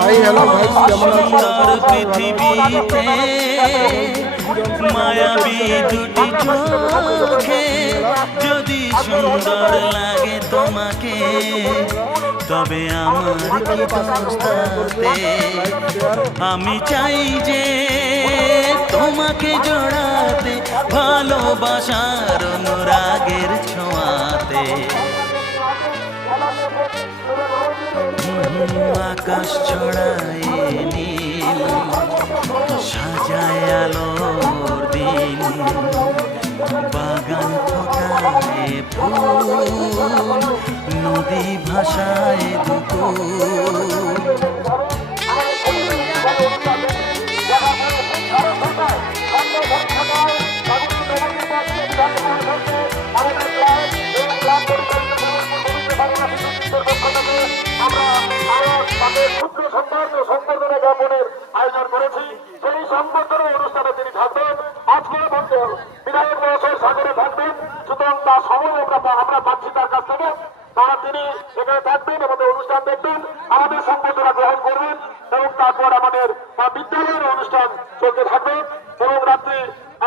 ভাই হ্যালো ভাই, কেমন সুন্দর পৃথিবীতে মায়াবী দুটি চোখে যদি সুন্দর লাগে তোমাকে, তবে আমার কি দোষ তাতে? আমি চাই যে তোমাকে জড়াতে, ভালোবাসার অনুরাগের ছোঁয়াতে। আকাশ ছড়ায় নীল, সাজায় আলোর দিন, বাগান ফোটায় ফুল, নদী ভাষায় দুকুল। সম্বর্ধনা জ্ঞাপনের আয়োজন করেছি। সেই সম্বর্ধনা অনুষ্ঠানে তিনি থাকবেন। আজকে বিধায়ক মহাশয় সাগরে থাকবেন, সুতরাং তার সময় আমরা পাচ্ছি তার কাছ থেকে। তারা তিনি এখানে থাকবেন, আমাদের অনুষ্ঠান দেখবেন, আমাদের সম্বর্ধনা গ্রহণ করবেন এবং তারপর আমাদের বিদ্যালয়ের অনুষ্ঠান চলতে থাকবে এবং রাত্রি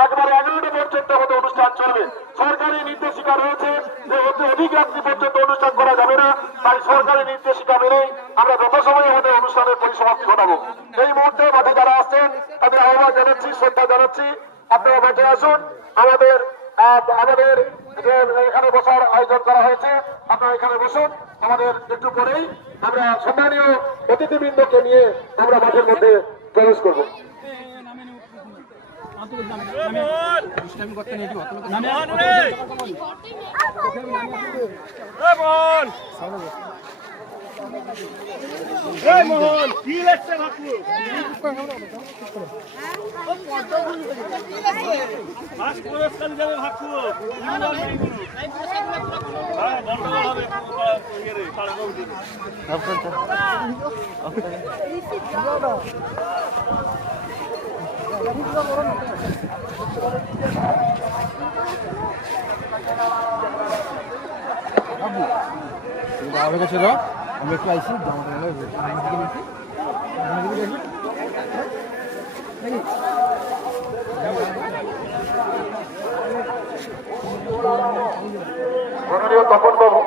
একবারে 11টা পর্যন্ত আমাদের অনুষ্ঠান চলবে। সরকারি নির্দেশিকা রয়েছে যে অধিক রাত্রি পর্যন্ত অনুষ্ঠান করা যাবে না, তাই সরকারি নির্দেশিকা মেনে আমরা যথাসময়ে আমাদের অনুষ্ঠানের পরিসমাপ্তি ঘটাবো। এই মুহূর্তে মাঠে যারা আসছেন তাদের আহ্বান জানাচ্ছি, শ্রদ্ধা জানাচ্ছি, আপনারা মাঠে আসুন। আমাদের এখানে বসার আয়োজন করা হয়েছে, আপনারা এখানে বসুন। আমাদের একটু পরেই আমরা সম্মানীয় অতিথিবৃন্দকে নিয়ে আমরা মাঠের মধ্যে প্রবেশ করবো। মোহন কি লাগছে ভাবু মাস পুরস্কার যাবে ভাবু আমি একটু আইসি তপন বাবু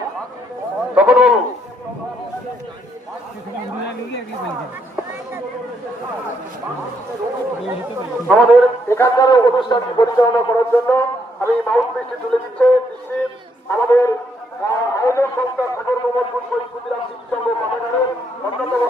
আমাদের এখানকার অনুষ্ঠান পরিচালনা করার জন্য আমি মাউন্ট বৃষ্টি তুলে দিচ্ছে আমাদের আয়োজক সংস্থা খবর মোহাম্মদ ক্ষুদিরাম শিক্ষক অন্যতম